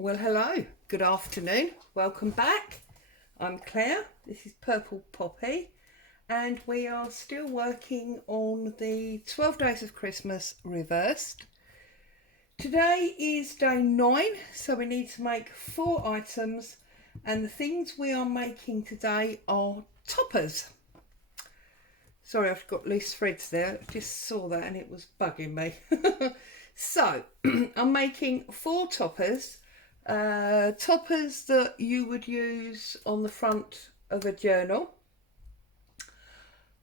Well, hello, good afternoon, welcome back. I'm Claire, this is Purple Poppy, and we are still working on the 12 Days of Christmas reversed. Today is day 9, so we need to make 4 items, and the things we are making today are toppers. Sorry, I've got loose threads there, I just saw that and it was bugging me. So, I'm making 4 toppers. Toppers that you would use on the front of a journal.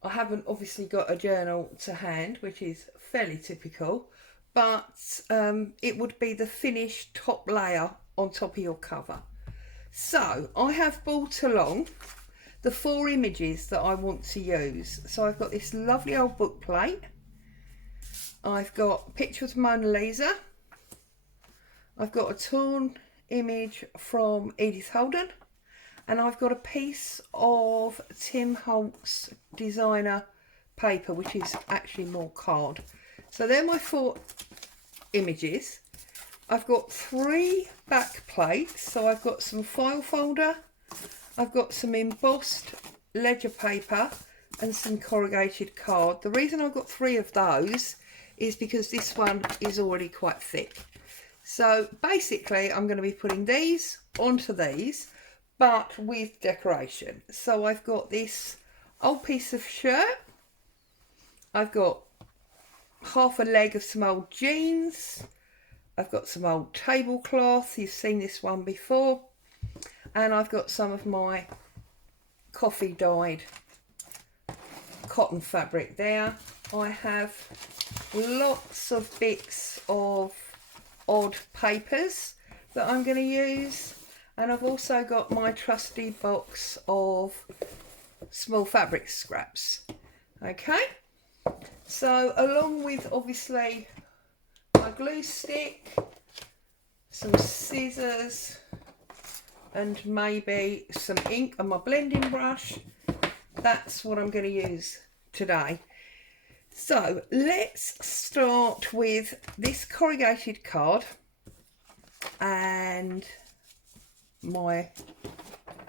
I haven't obviously got a journal to hand, which is fairly typical, but it would be the finished top layer on top of your cover. So I have brought along the 4 images that I want to use. So I've got this lovely old book plate. I've got a picture of Mona Lisa. I've got a torn image from Edith Holden, and I've got a piece of Tim Holtz designer paper, which is actually more card. So they're my 4 images. I've got 3 back plates, so I've got some file folder, I've got some embossed ledger paper and some corrugated card. The reason I've got 3 of those is because this one is already quite thick. So basically I'm going to be putting these onto these, but with decoration. So I've got this old piece of shirt, I've got half a leg of some old jeans, I've got some old tablecloth, you've seen this one before, and I've got some of my coffee dyed cotton fabric there. I have lots of bits of odd papers that I'm going to use, and I've also got my trusty box of small fabric scraps. Okay, so along with obviously my glue stick, some scissors, and maybe some ink and my blending brush, that's what I'm going to use today. So let's start with this corrugated card and my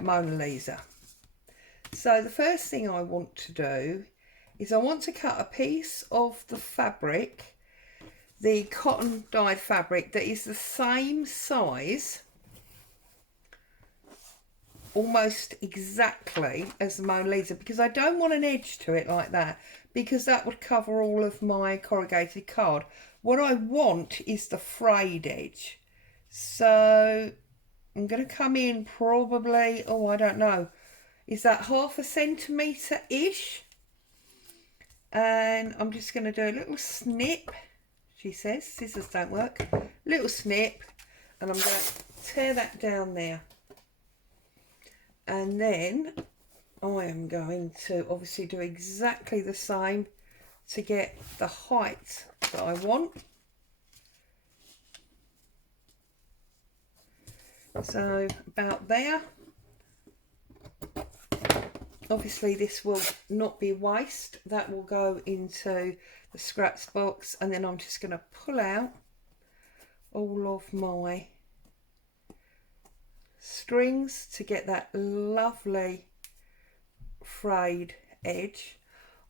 Mona Lisa. So the first thing I want to do is I want to cut a piece of the fabric, the cotton dyed fabric, that is the same size, almost exactly as the Mona Lisa, because I don't want an edge to it like that, because that would cover all of my corrugated card. What I want is the frayed edge. So I'm going to come in probably, I don't know, is that 1/2 centimetre ish? And I'm just going to do a little snip. She says scissors don't work. Little snip, and I'm going to tear that down there. And then I am going to obviously do exactly the same to get the height that I want. So about there. Obviously this will not be waste, that will go into the scraps box, and then I'm just going to pull out all of my strings to get that lovely frayed edge.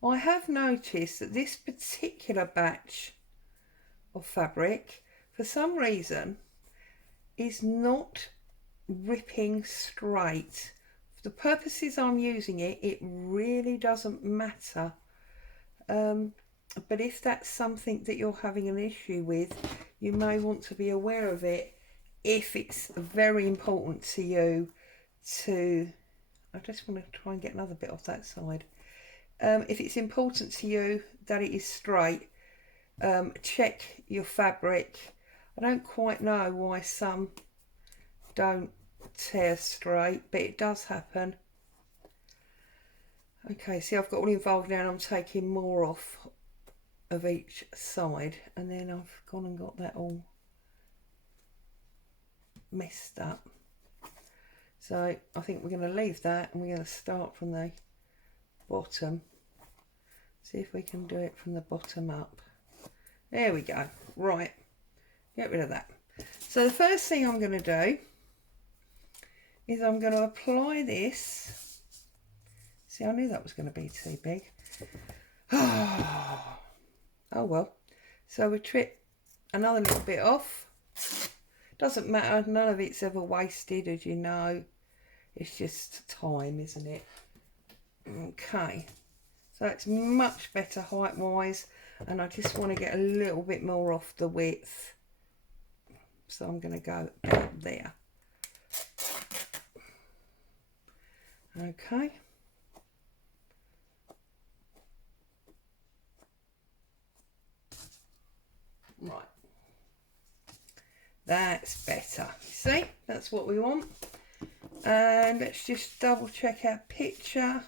I have noticed that this particular batch of fabric, for some reason, is not ripping straight. For the purposes I'm using it, it really doesn't matter. But if that's something that you're having an issue with, you may want to be aware of it if it's very important to you to... I just want to try and get another bit off that side. If it's important to you that it is straight, check your fabric. I don't quite know why some don't tear straight, but it does happen. Okay, see, I've got all involved now, and I'm taking more off of each side, and then I've gone and got that all messed up. So I think we're going to leave that, and we're going to start from the bottom. See if we can do it from the bottom up. There we go. Right, get rid of that. So the first thing I'm going to do is I'm going to apply this. See, I knew that was going to be too big. Oh well. So we trip another little bit off. Doesn't matter, none of it's ever wasted, as you know. It's just time, isn't it? Okay. So it's much better height-wise, and I just want to get a little bit more off the width. So I'm going to go out there. Okay. Right. That's better. See? That's what we want. And let's just double check our picture.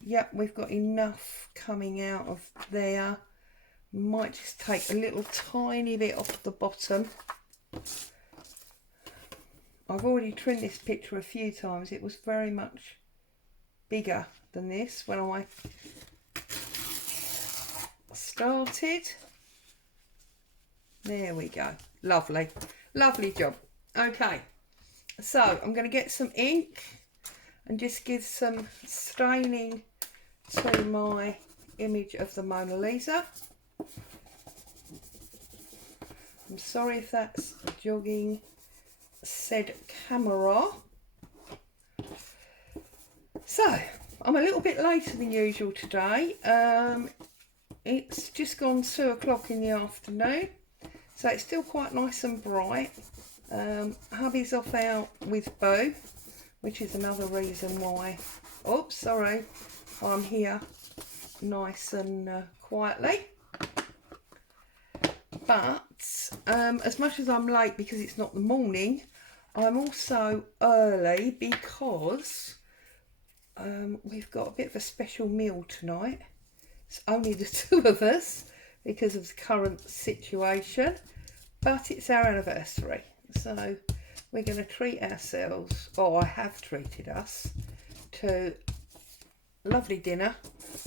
Yep, we've got enough coming out of there. Might just take a little tiny bit off the bottom. I've already trimmed this picture a few times. It was very much bigger than this when I started. There we go. Lovely. Lovely job. Okay. So I'm going to get some ink and just give some staining to my image of the Mona Lisa. I'm sorry if that's jogging said camera. So I'm a little bit later than usual today. It's just gone 2 o'clock in the afternoon, so it's still quite nice and bright. Hubby's off out with Boo, which is another reason why, oops, sorry, I'm here nice and quietly. But as much as I'm late because it's not the morning, I'm also early because we've got a bit of a special meal tonight. It's only the 2 of us because of the current situation, but it's our anniversary. So we're going to treat ourselves, or I have treated us, to lovely dinner,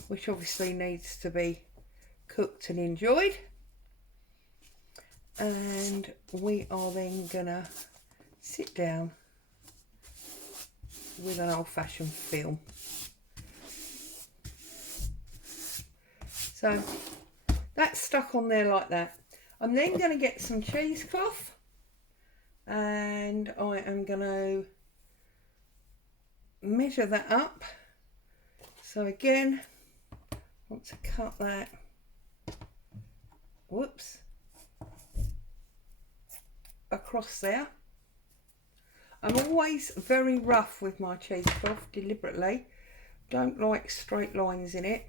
which obviously needs to be cooked and enjoyed. And we are then going to sit down with an old-fashioned film. So that's stuck on there like that. I'm then going to get some cheesecloth, and I am going to measure that up. So again, I want to cut that, whoops, across there. I'm always very rough with my cheesecloth, deliberately. Don't like straight lines in it.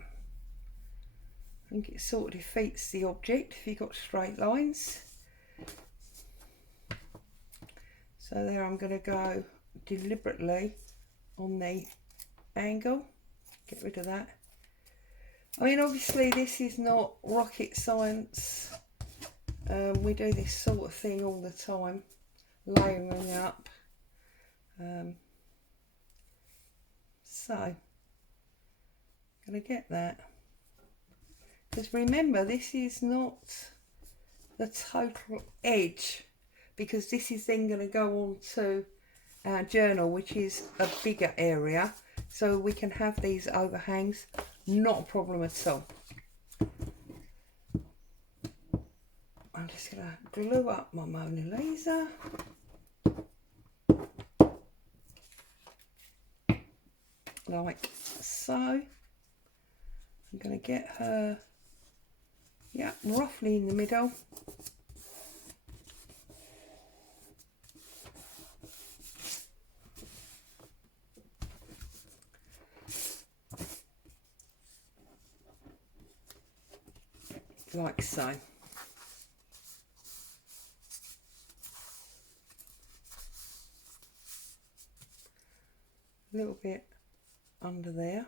I think it sort of defeats the object if you've got straight lines. So there, I'm going to go deliberately on the angle. Get rid of that. I mean, obviously this is not rocket science. We do this sort of thing all the time, layering up. So I'm going to get that. Because remember, this is not the total edge, because this is then going to go on to our journal, which is a bigger area, so we can have these overhangs, not a problem at all. I'm just going to glue up my Mona Lisa. Like so. I'm going to get her, yeah, roughly in the middle. Like so. A little bit under there.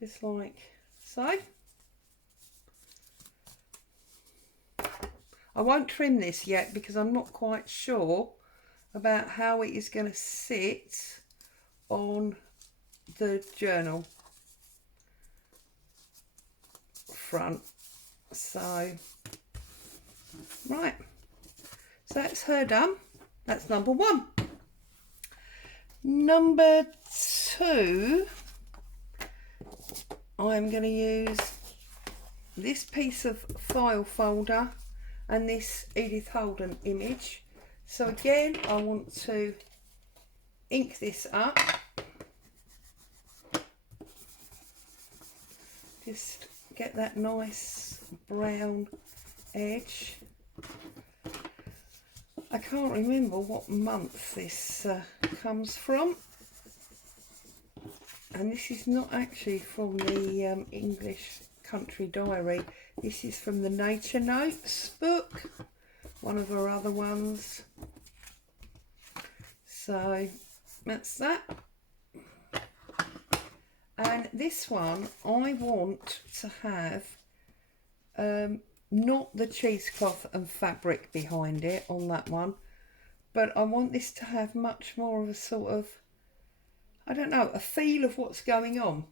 Just like so. I won't trim this yet because I'm not quite sure about how it is going to sit on the journal front. So, right, so that's her done. That's number 1. Number 2, I'm going to use this piece of file folder and this Edith Holden image. So again, I want to ink this up. Just get that nice brown edge. I can't remember what month this comes from, and this is not actually from the English Country Diary. This is from the Nature Notes book, one of her other ones. So that's that. And this one I want to have not the cheesecloth and fabric behind it on that one, but I want this to have much more of a sort of, I don't know, a feel of what's going on.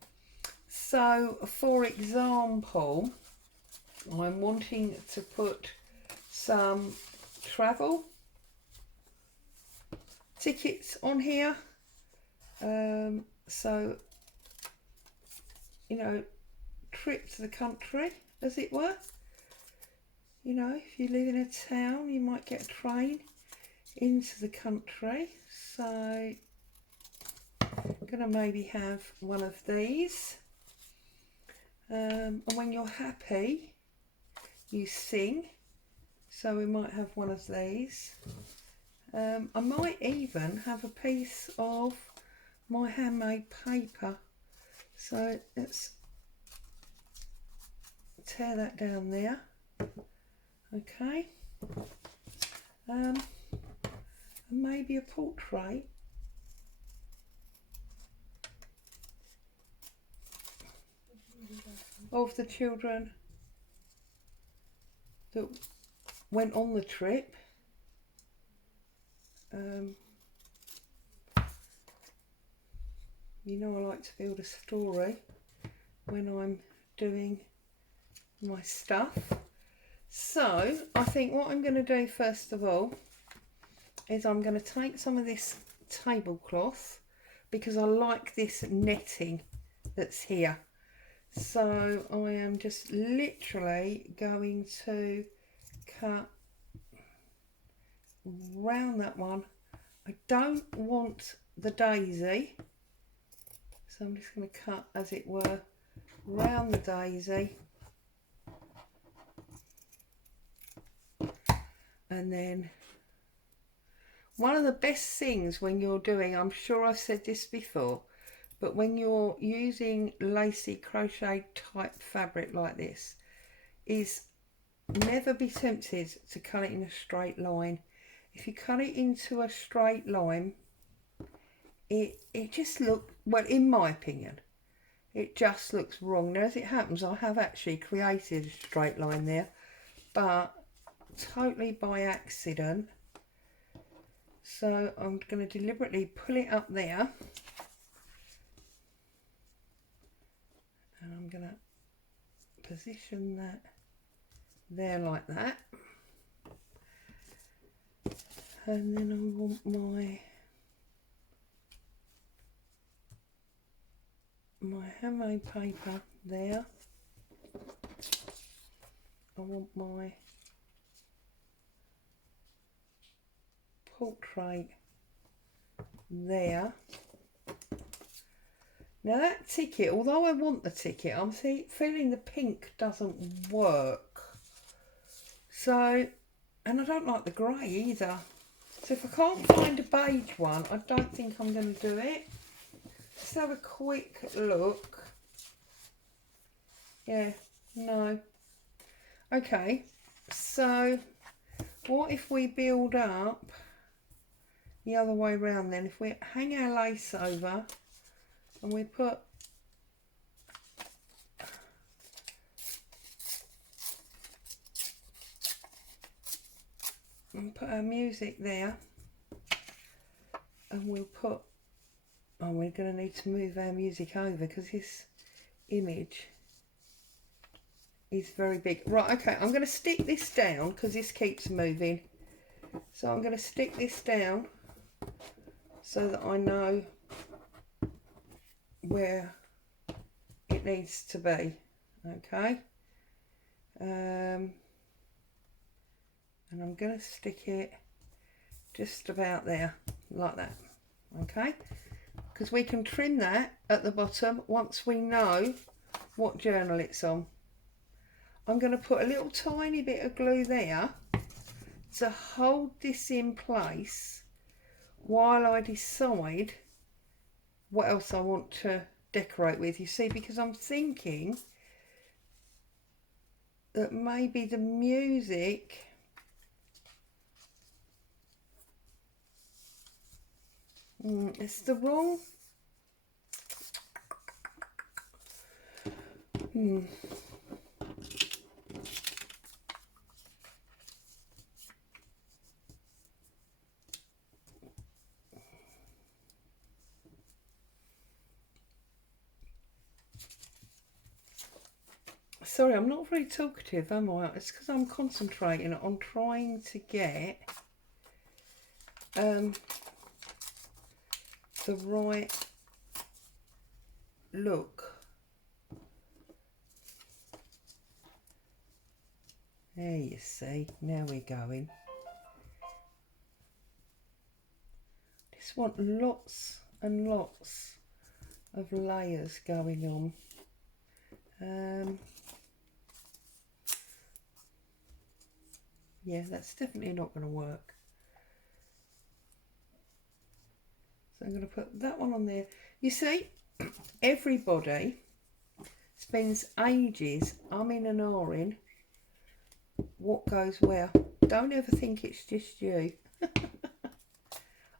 So for example, I'm wanting to put some travel tickets on here. So, you know, trip to the country, as it were. You know, if you live in a town, you might get a train into the country. So I'm going to maybe have one of these. And when you're happy, you sing. So we might have one of these. I might even have a piece of my handmade paper. So let's tear that down there. Okay. And maybe a portrait. Of the children that went on the trip. You know, I like to build a story when I'm doing my stuff. So I think what I'm going to do first of all is I'm going to take some of this tablecloth, because I like this netting that's here. So I am just literally going to cut round that one. I don't want the daisy, so I'm just going to cut, as it were, round the daisy. And then one of the best things when you're doing, I'm sure I've said this before, but when you're using lacy crochet type fabric like this, is never be tempted to cut it in a straight line. If you cut it into a straight line, it just looks, well, in my opinion, it just looks wrong. Now, as it happens, I have actually created a straight line there, but totally by accident. So I'm going to deliberately pull it up there, and I'm going to position that there like that. And then I want my handmade paper there. I want my portrait there. Now that ticket, although I want the ticket, I'm feeling the pink doesn't work. So, and I don't like the grey either. So if I can't find a beige one, I don't think I'm going to do it. Let's have a quick look. Yeah, no. Okay, so what if we build up the other way around then? If we hang our lace over and we put our music there, and we'll put, oh, we're going to need to move our music over because this image is very big. Right, okay, I'm going to stick this down because this keeps moving. So I'm going to stick this down so that I know where it needs to be. Okay. And I'm going to stick it just about there, like that. Okay. Because we can trim that at the bottom once we know what journal it's on. I'm going to put a little tiny bit of glue there to hold this in place while I decide what else I want to decorate with. You see, because I'm thinking that maybe the music it's the wrong sorry, I'm not very talkative, am I? It's because I'm concentrating on trying to get the right look. There you see, now we're going. Just want lots and lots of layers going on. Yeah, that's definitely not going to work. So I'm going to put that one on there. You see, everybody spends ages umming and ahhing what goes where. Don't ever think it's just you.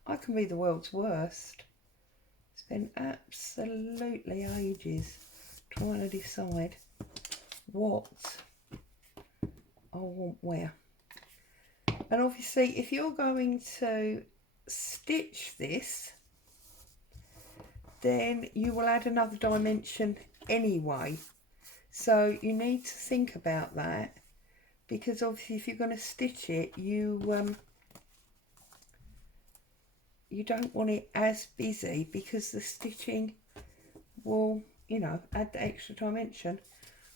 I can be the world's worst. Spend absolutely ages trying to decide what I want where. And obviously, if you're going to stitch this, then you will add another dimension anyway. So you need to think about that, because obviously if you're going to stitch it, you don't want it as busy, because the stitching will, you know, add the extra dimension.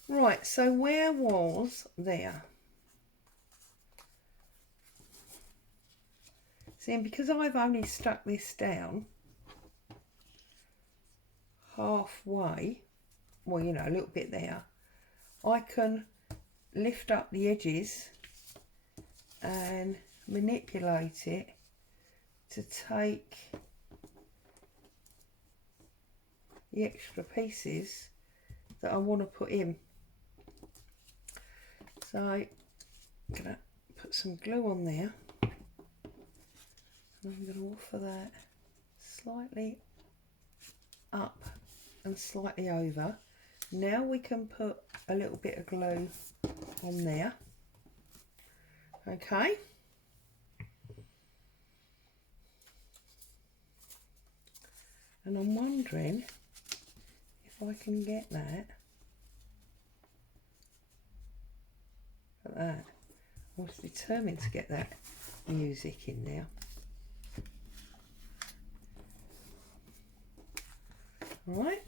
Right, so where was there? See, and because I've only stuck this down halfway, well, you know, a little bit there, I can lift up the edges and manipulate it to take the extra pieces that I want to put in. So I'm going to put some glue on there, and I'm going to offer that slightly up and slightly over. Now we can put a little bit of glue on there. Okay. And I'm wondering if I can get that. Look at that. I was determined to get that music in there. Right.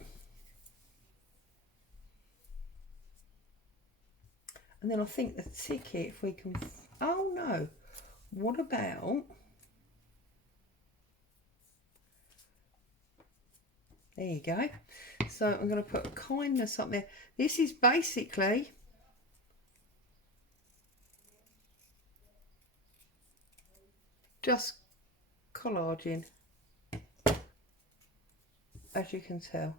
And then I think the ticket, if we can, oh no, what about, there you go. So I'm going to put kindness up there. This is basically just collaging, as you can tell.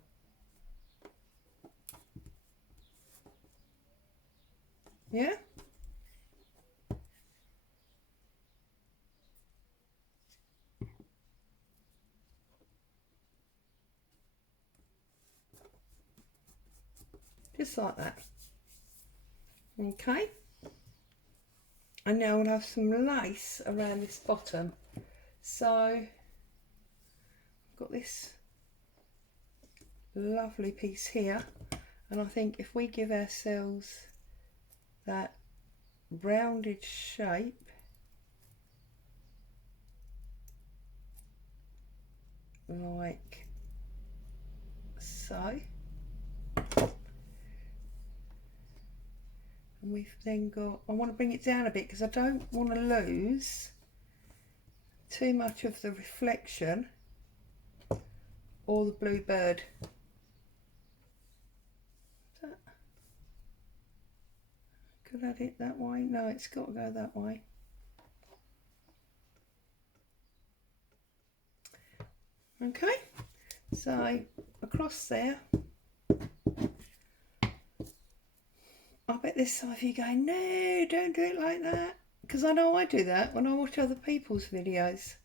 Yeah? Just like that. Okay. And now we'll have some lace around this bottom. So I've got this lovely piece here, and I think if we give ourselves that rounded shape like so. And we've then got, I want to bring it down a bit because I don't want to lose too much of the reflection or the blue bird. Could I add it that way? No, it's got to go that way. Okay, so across there. I bet there's some of you going, no, don't do it like that. Because I know I do that when I watch other people's videos.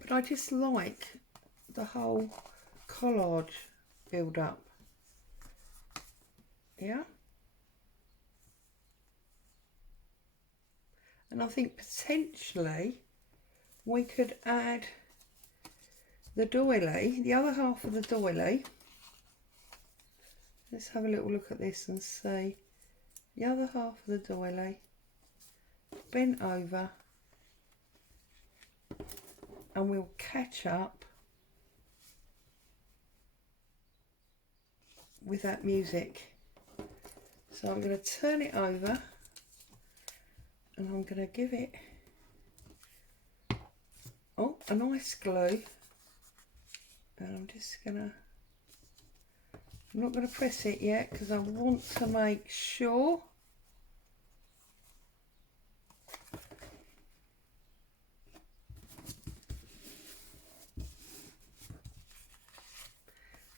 But I just like the whole collage build up. Yeah. And I think potentially we could add the doily, the other half of the doily. Let's have a little look at this and see. The other half of the doily, bent over, and we'll catch up with that music. So I'm going to turn it over and I'm going to give it a nice glue, and I'm just going to, I'm not going to press it yet because I want to make sure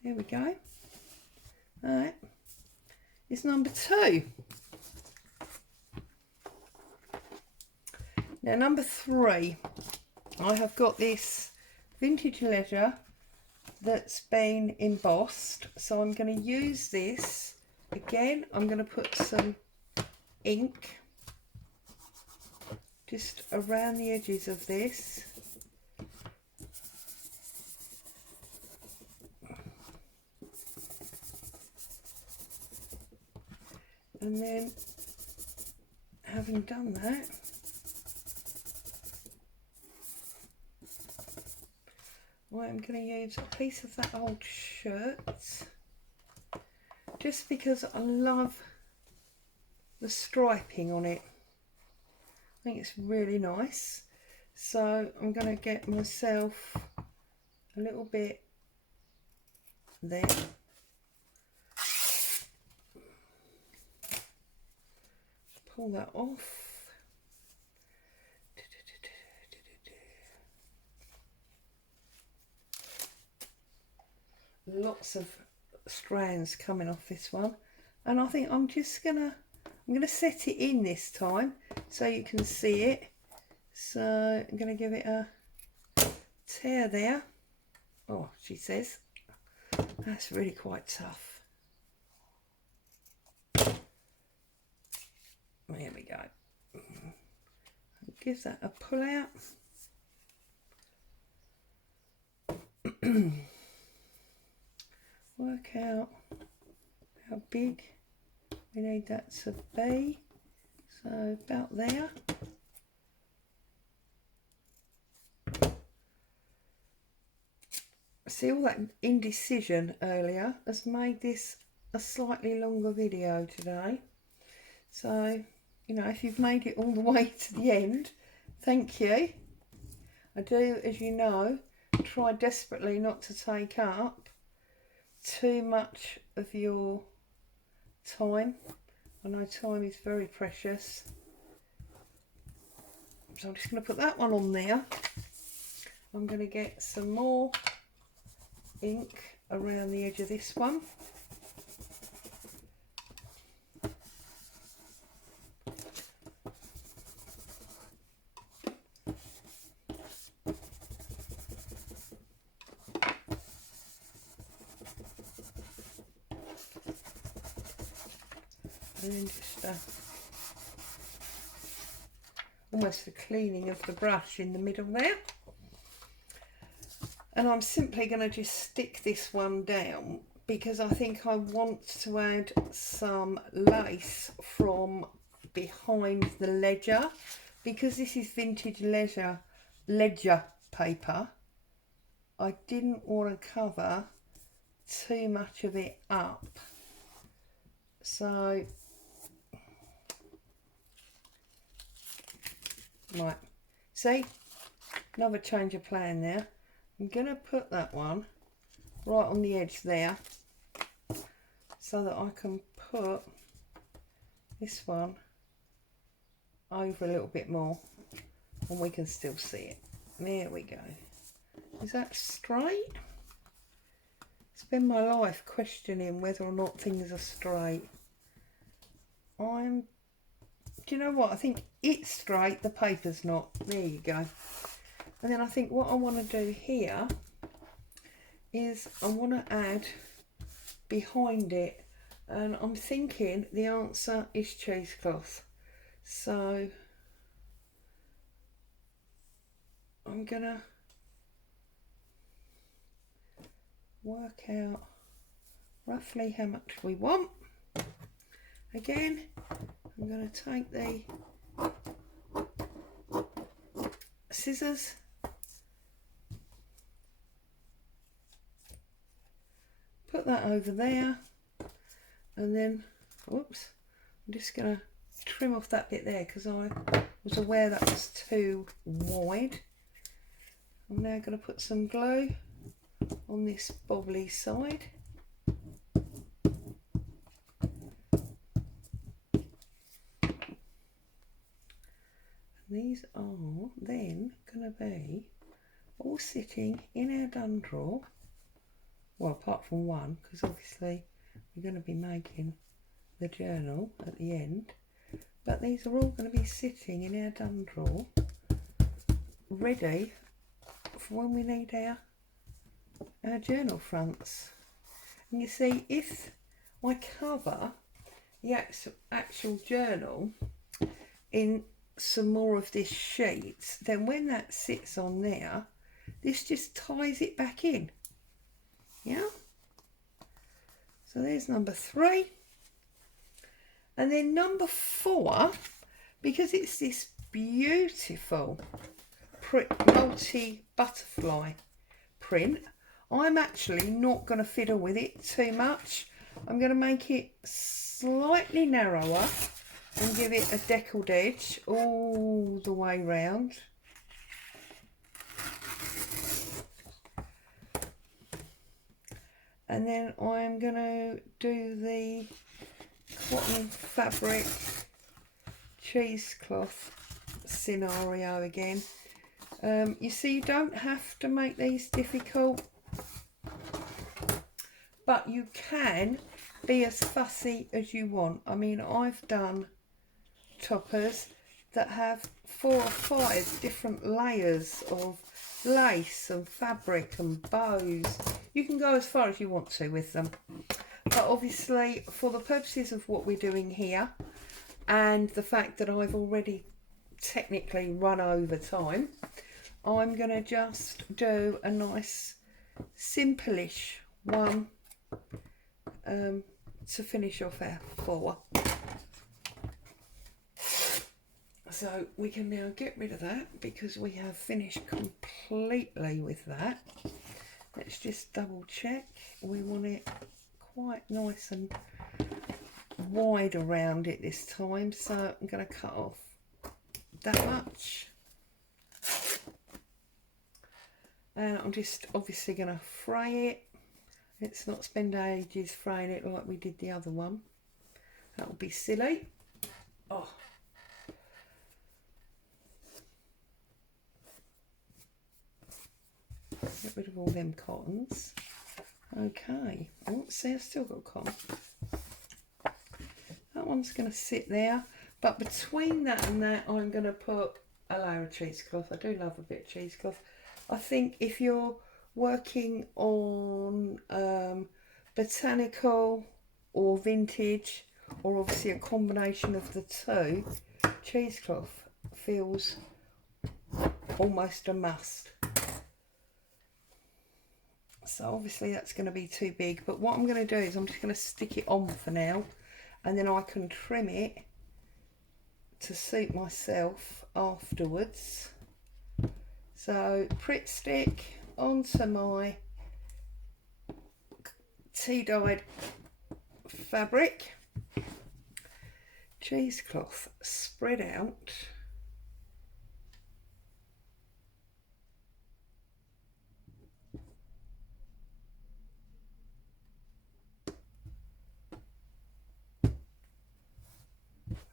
there we go. Alright, it's number 2. Now number 3, I have got this vintage leather that's been embossed, so I'm going to use this again. I'm going to put some ink just around the edges of this. And then, having done that, I'm going to use a piece of that old shirt, just because I love the striping on it. I think it's really nice. So I'm going to get myself a little bit there. Pull that off. Lots of strands coming off this one, and I think I'm gonna set it in this time so you can see it. So I'm gonna give it a tear there. Oh, she says that's really quite tough. There we go. Give that a pull out. Work out how big we need that to be. So about there. See, all that indecision earlier has made this a slightly longer video today. So, you know, if you've made it all the way to the end, thank you. I do, as you know, try desperately not to take up too much of your time. I know time is very precious. So I'm just going to put that one on there. I'm going to get some more ink around the edge of this one. And then just almost the cleaning of the brush in the middle there. And I'm simply going to just stick this one down, because I think I want to add some lace from behind the ledger, because this is vintage ledger paper. I didn't want to cover too much of it up, so right, see, another change of plan there. I'm gonna put that one right on the edge there so that I can put this one over a little bit more and we can still see it. There we go. Is that straight? Spend my life questioning whether or not things are straight. Do you know what? I think it's straight, the paper's not. There you go. And then I think what I want to do here is I want to add behind it, and I'm thinking the answer is cheesecloth. So I'm gonna work out roughly how much we want. Again, I'm going to take the scissors, put that over there, and then, whoops, I'm just going to trim off that bit there because I was aware that was too wide. I'm now going to put some glue on this bobbly side. These are then going to be all sitting in our done drawer. Well, apart from one, because obviously we're going to be making the journal at the end. But these are all going to be sitting in our done drawer, ready for when we need our journal fronts. And you see, if I cover the actual journal in some more of this sheet, then when that sits on there, this just ties it back in. Yeah, so there's number 3. And then number 4, because it's this beautiful multi butterfly print, I'm actually not going to fiddle with it too much. I'm going to make it slightly narrower and give it a deckled edge all the way round. And then I'm going to do the cotton fabric cheesecloth scenario again. You see, you don't have to make these difficult, but you can be as fussy as you want. I mean, I've done toppers that have 4 or 5 different layers of lace and fabric and bows. You can go as far as you want to with them, but obviously for the purposes of what we're doing here and the fact that I've already technically run over time, I'm going to just do a nice simple-ish one to finish off our 4. So we can now get rid of that because we have finished completely with that. Let's just double check. We want it quite nice and wide around it this time, so I'm going to cut off that much. And I'm just obviously going to fray it. Let's not spend ages fraying it like we did the other one. That would be silly. Oh. Get rid of all them cottons. Okay. Oh, see, I've still got cotton. That one's going to sit there. But between that and that, I'm going to put a layer of cheesecloth. I do love a bit of cheesecloth. I think if you're working on botanical or vintage, or obviously a combination of the two, cheesecloth feels almost a must. So obviously that's going to be too big, but what I'm going to do is I'm just going to stick it on for now, and then I can trim it to suit myself afterwards. So Pritt stick onto my tea dyed fabric, cheesecloth spread out,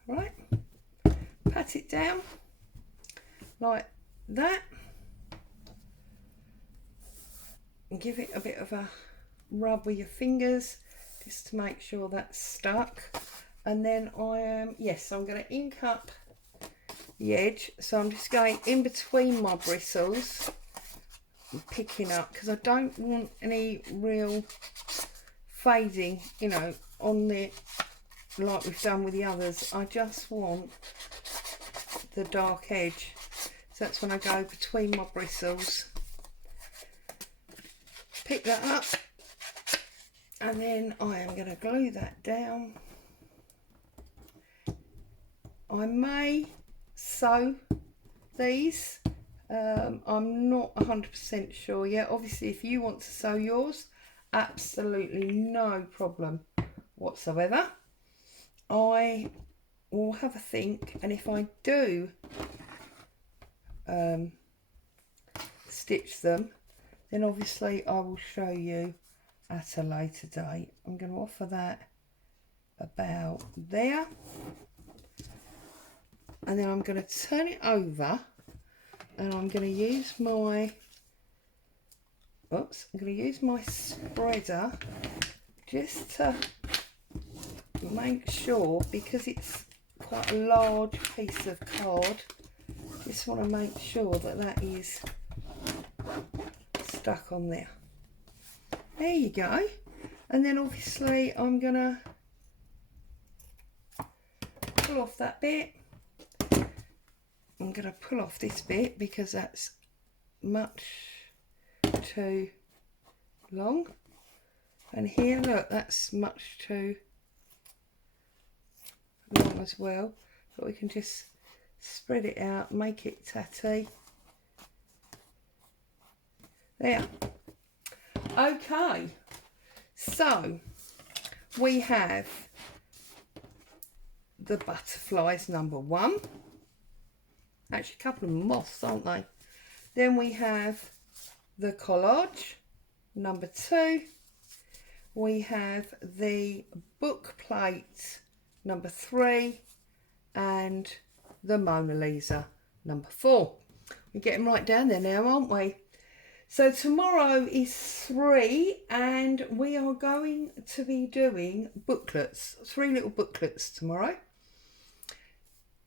right, pat it down like that and give it a bit of a rub with your fingers just to make sure that's stuck. And then I'm going to ink up the edge, so I'm just going in between my bristles and picking up, because I don't want any real fading, you know, on the, like we've done with the others. I just want the dark edge, so that's when I go between my bristles, pick that up, and then I am going to glue that down. I may sew these, I'm not 100% sure yet. Obviously if you want to sew yours, absolutely no problem whatsoever. I will have a think, and if I do stitch them, then obviously I will show you at a later date. I'm going to offer that about there, and then I'm going to turn it over, and I'm going to use my spreader just to make sure, because it's quite a large piece of card, just want to make sure that that is stuck on there. There you go. And then obviously I'm going to pull off that bit. I'm going to pull off this bit because that's much too long. And here, look, that's much too long as well. But we can just spread it out, make it tatty. There. Okay, so we have the butterflies number 1. Actually, a couple of moths, aren't they? Then we have the collage number 2. We have the book plate number 3, and the Mona Lisa number 4. We're getting right down there now, aren't we? So tomorrow is 3, and we are going to be doing booklets, 3 little booklets tomorrow.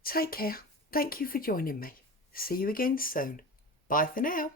Take care. Thank you for joining me. See you again soon. Bye for now.